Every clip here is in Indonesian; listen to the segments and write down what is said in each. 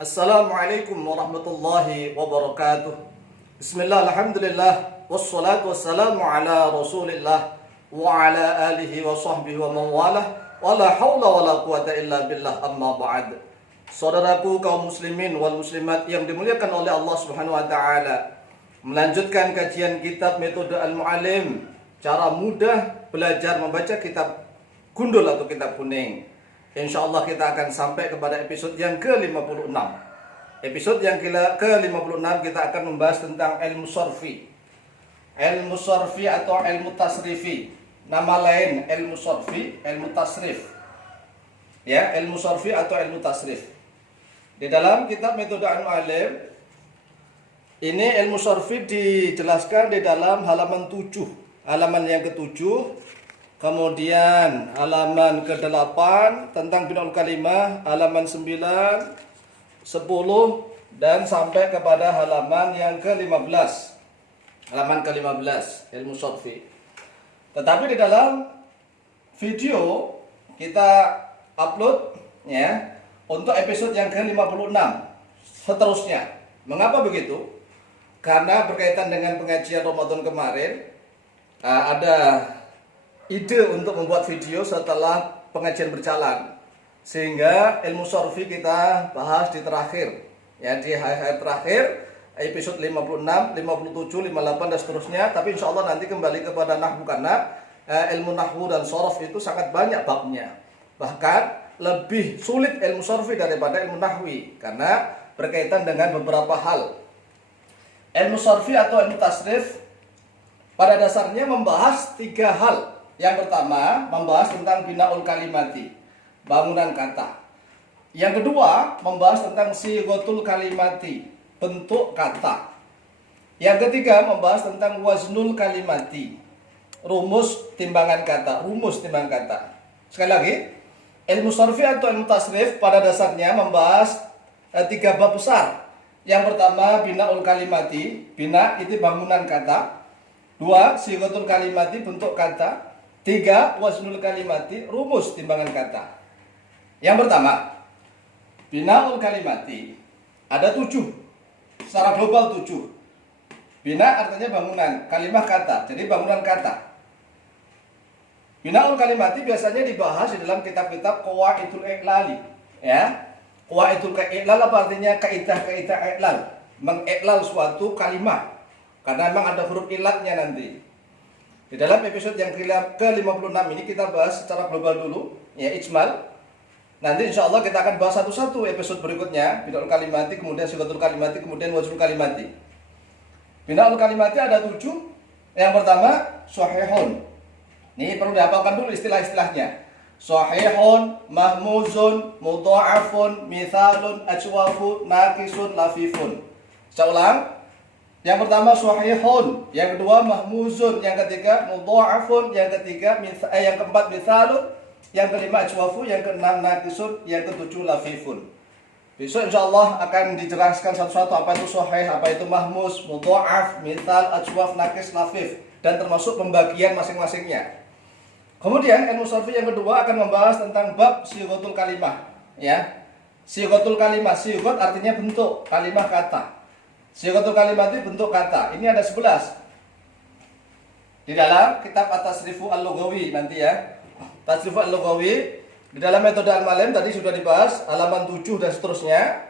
Assalamualaikum warahmatullahi wabarakatuh. Bismillah, alhamdulillah, wassalatu wassalamu ala rasulillah wa ala alihi wa sahbihi wa mawalah, wa la hawla wa la quwata illa billah, amma ba'd. Saudaraku kaum muslimin wal muslimat yang dimuliakan oleh Allah subhanahu wa ta'ala, melanjutkan kajian kitab metode Al-Mu'allim, cara mudah belajar membaca kitab gundul atau kitab kuning. InsyaAllah kita akan sampai kepada episode yang ke-56. Episode yang ke-56 kita akan membahas tentang ilmu sorfi. Ilmu sorfi atau ilmu tasrifi. Nama lain ilmu sorfi, ilmu tasrif. Ya, ilmu sorfi atau ilmu tasrif. Di dalam kitab metode Al-Mu'allim, ini ilmu sorfi dijelaskan di dalam halaman 7. Halaman yang ke-7. Kemudian halaman ke-8 tentang binaul kalimah, halaman 9, 10 dan sampai kepada halaman yang ke-15. Halaman ke-15 ilmu sorfi. Tetapi di dalam video kita upload ya untuk episode yang ke-56 seterusnya. Mengapa begitu? Karena berkaitan dengan pengajian Ramadan kemarin, ada ide untuk membuat video setelah pengajian berjalan, sehingga ilmu sorfi kita bahas di terakhir, ya di akhir terakhir episode 56, 57, 58 dan seterusnya. Tapi insya Allah nanti kembali kepada nahwu, karena ilmu nahwu dan sorof itu sangat banyak babnya, bahkan lebih sulit ilmu sorfi daripada ilmu nahwi karena berkaitan dengan beberapa hal. Ilmu sorfi atau ilmu tasrif pada dasarnya membahas 3 hal. Yang pertama, membahas tentang binaul kalimati, bangunan kata. Yang kedua, membahas tentang sighatul kalimati, bentuk kata. Yang ketiga, membahas tentang waznul kalimati, rumus timbangan kata, Sekali lagi, ilmu sorfi atau ilmu tasrif pada dasarnya membahas 3 bab besar. Yang pertama, binaul kalimati, bina itu bangunan kata. 2, sighatul kalimati, bentuk kata. 3, waznul kalimati, rumus timbangan kata. Yang pertama, binaul kalimati ada 7. Secara global 7. Bina artinya bangunan, kalimah kata, jadi bangunan kata. Binaul kalimati biasanya dibahas di dalam kitab-kitab qawaidul i'lali, ya. Qawaidul i'lal apa artinya? Kaidah-kaidah i'lal, mengiklal suatu kalimah karena memang ada huruf ilatnya nanti. Di dalam episode yang ke-56 ini kita bahas secara global dulu, ya, ijmal. Nanti insya Allah kita akan bahas satu-satu episode berikutnya, binaul kalimati, kemudian sighatul kalimati, kemudian waznul kalimati. Binaul kalimati ada 7. Yang pertama, sahihun. Ini perlu dihafalkan dulu istilah-istilahnya. Sahihun, mahmuzun, mudha'afun, mithalun, ajwafu, naqisun, lafifun. Saya ulang. Yang pertama sahihun, yang kedua mahmuzun, yang ketiga mudha'afun, yang keempat mithalun, yang kelima ajwafu, yang keenam naqisun, yang ketujuh lafifun. Besok insyaallah akan dijelaskan satu-satu apa itu sahih, apa itu mahmuz, mudha'af, mithal, ajwaf, naqis, lafif, dan termasuk pembagian masing-masingnya. Kemudian ilmu sorfi yang kedua akan membahas tentang bab sighatul kalimah, ya. Sighatul kalimah, sighat artinya bentuk, kalimah kata. Sighatul kalimati, bentuk kata. Ini ada 11 di dalam kitab At-Tasrifu Al-Lughawi nanti, ya. Tasrifu Al-Lughawi di dalam metode Al-Mu'allim tadi sudah dibahas, halaman 7 dan seterusnya.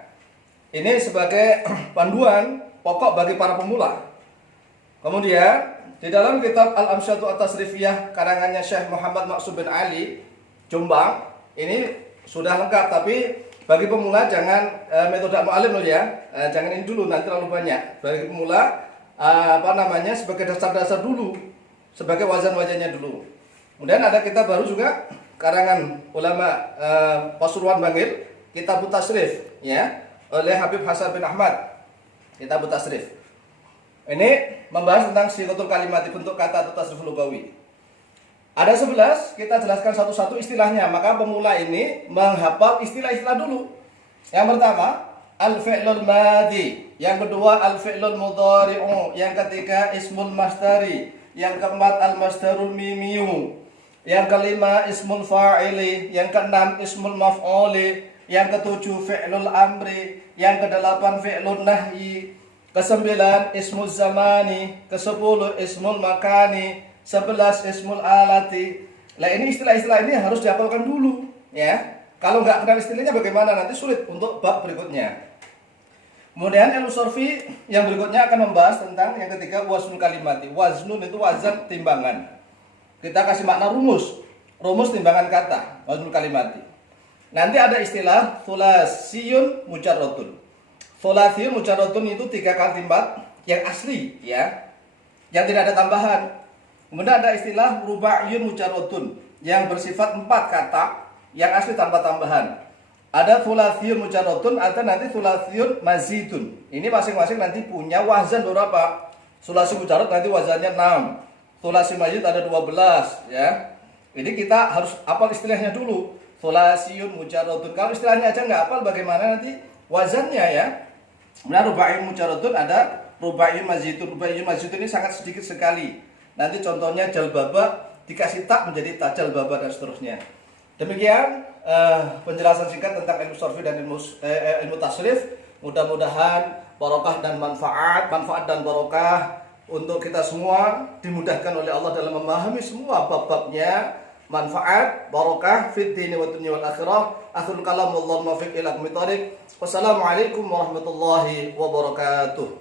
Ini sebagai panduan pokok bagi para pemula. Kemudian di dalam kitab Al-Amsyatu At-Tasrifiyah karangannya Syekh Muhammad Maksum bin Ali Jombang, ini sudah lengkap, tapi bagi pemula jangan metode Al-Mu'allim dulu, ya. Jangan ini dulu, nanti terlalu banyak. Bagi pemula sebagai dasar-dasar dulu, sebagai wazan-wazannya dulu. Kemudian ada kitab baru juga karangan ulama Pasuruan Bangil, Kitab Tasrif, ya, oleh Habib Hasan bin Ahmad. Kitab Tasrif. Ini membahas tentang sighatul kalimati, bentuk kata atau tasrif lughawi. Ada 11, kita jelaskan satu-satu istilahnya. Maka pemula ini menghafal istilah-istilah dulu. Yang pertama, al-fi'lul madhi. Yang kedua, al-fi'lul mudhari'u. Yang ketiga, ismul masdari. Yang keempat, al-masdarul mimiyu. Yang kelima, ismul fa'ili. Yang keenam, ismul maf'uli. yang ketujuh fi'lul amri, yang kedelapan fi'lun nahyi, kesembilan ismul zamani, kesepuluh ismul makani, 11 ismul alati. Nah ini istilah-istilah ini harus dihafalkan dulu ya. Kalau nggak kenal istilahnya bagaimana, nanti sulit untuk bab berikutnya. Kemudian ilmu sorfi yang berikutnya akan membahas tentang yang ketiga waznul kalimati. Waznun itu wazan timbangan. Kita kasih makna rumus timbangan kata, waznul kalimati. Nanti ada istilah thulasiyun mujarradun. Thulasiyun mujarradun itu 3 kalimat yang asli ya, yang tidak ada tambahan. Kemudian ada istilah rubaiyun mujarradun yang bersifat 4 kata yang asli tanpa tambahan. Ada thulasiyun mujarradun, ada nanti thulasiyun mazidun. Ini masing-masing nanti punya wazan berapa? Thulasi mujarrad nanti wazannya 6. Thulasi mazid ada 12 ya. Ini kita harus hafal istilahnya dulu. Thulasiyun mujarradun. Kalau istilahnya aja nggak hafal, bagaimana nanti wazannya ya? Kemudian rubaiyun mujarradun, ada rubaiyun mazidun. Rubaiyun mazidun ini sangat sedikit sekali. Nanti contohnya jalbaba dikasih tak menjadi tajalbaba dan seterusnya. Demikian penjelasan singkat tentang ilmu sorfi dan ilmu tasrif. Mudah-mudahan barokah dan manfaat dan barokah untuk kita semua, dimudahkan oleh Allah dalam memahami semua bab-babnya. Manfaat, barokah fid dini wa dunya wal akhirah. Akhirul kalam, wallahu muwaffiq ila aqwamit thoriq. Wassalamualaikum warahmatullahi wabarakatuh.